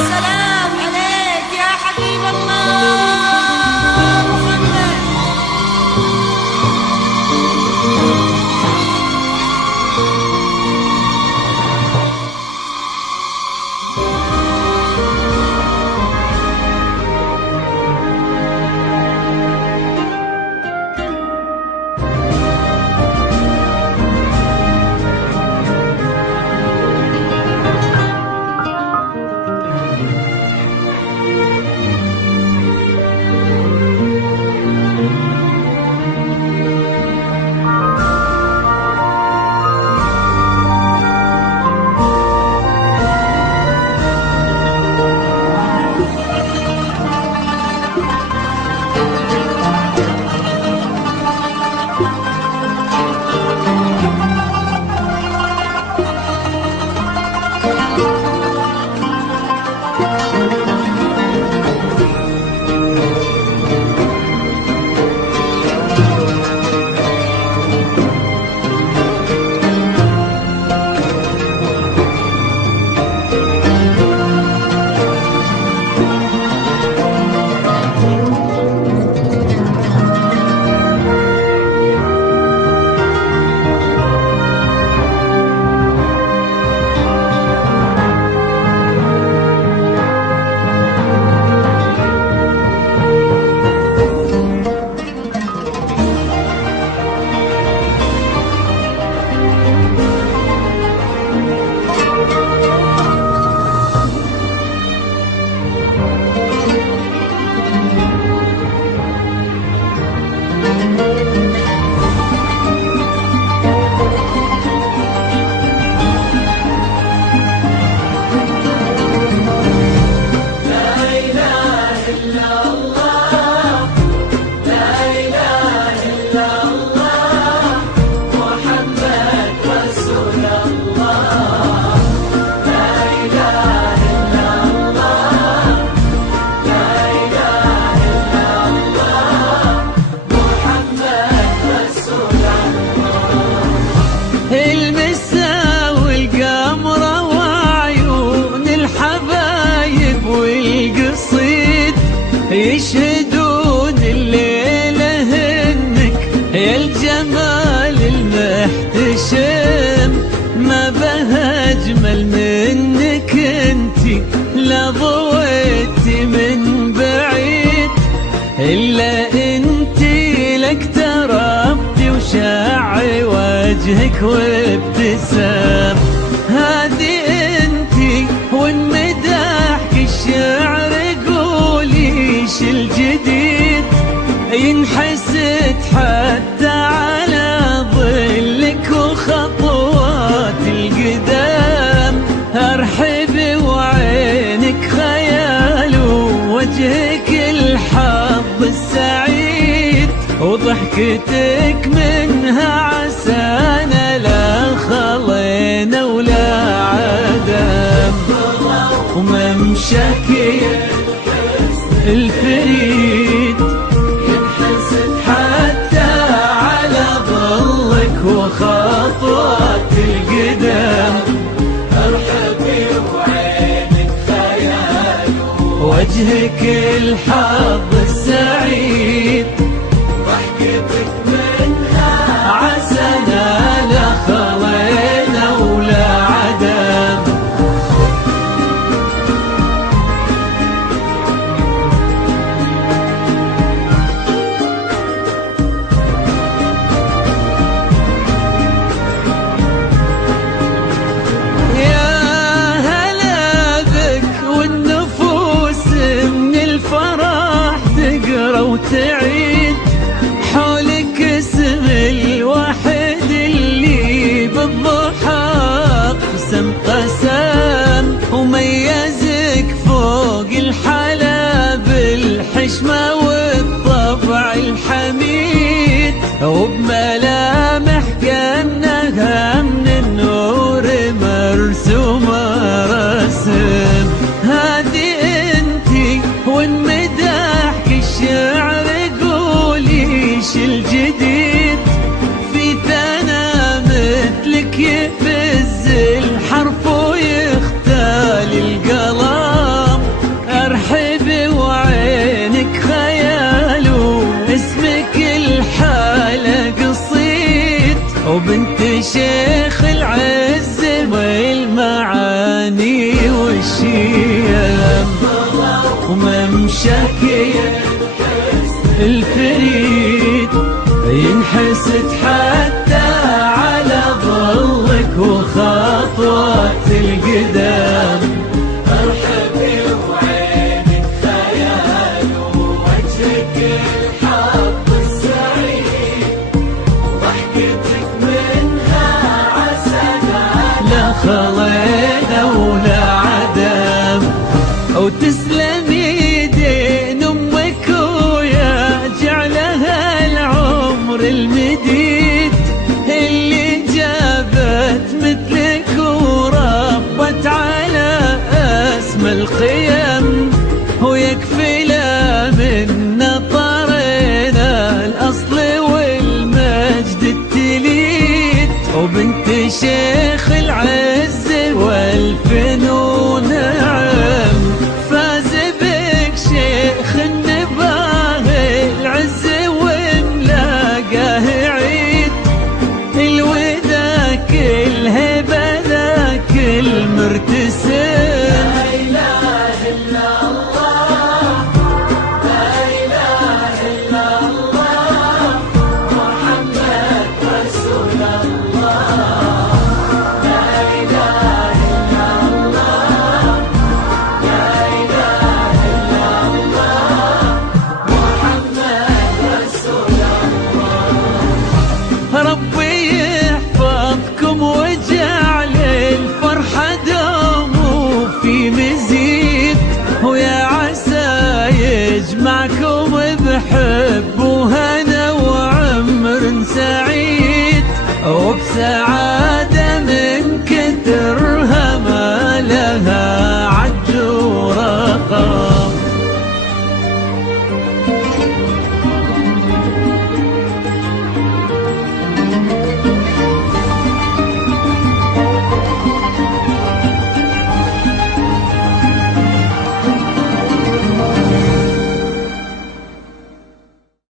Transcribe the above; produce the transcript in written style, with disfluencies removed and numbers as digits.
السلام عليك يا حبيب الله محمد. يشهدون الليلة انك يا الجمال المحتشم، ما بها اجمل منك انتي لا ضويتي من بعيد، الا انتي لك تربتي وشاعي وجهك وابتسام. هذه انتي وان مدحك الشعر قوليش الجديد، ينحسد حتى على ظلك وخطوات القدام. ارحبي وعينك خيال ووجهك الحظ السعيد، وضحكتك منها عسانا لا خلينا ولا عدم، وممشاك الفريد ينحسد حتى على ظلك وخطوات القدام. ارحبي وعينك خيال وجهك الحظ السعيد، ضحكتك منها عسانا لا خلينا ولا عدم. وتعيد حولك اسم الواحد اللي بالضحى قسم قسم، وميزك فوق الحلا بالحشمة والطبع الحميد، وبملامح كأنها من النور مرسومة رسم. هذه انتي وان مدحك الشعر قوليش الجديد، في ثنا مثلك يفز الحرف العز والمعاني والشيم، وممشاك الفريد ينحسد حتى على ظلك وخطوات القدام. مرحبا وعينك خيال ووجهك الحظ السعيد، ضحكتك منها عسنا لا خلينا ولا عدم. وتسلم يدين امك ويا جعلها العمر المديد، اللي جابت مثلك وربت على اسم القيم، ويكفي لا من طرينا الاصل والمجد التليد، وبنت شيخ العز والفنون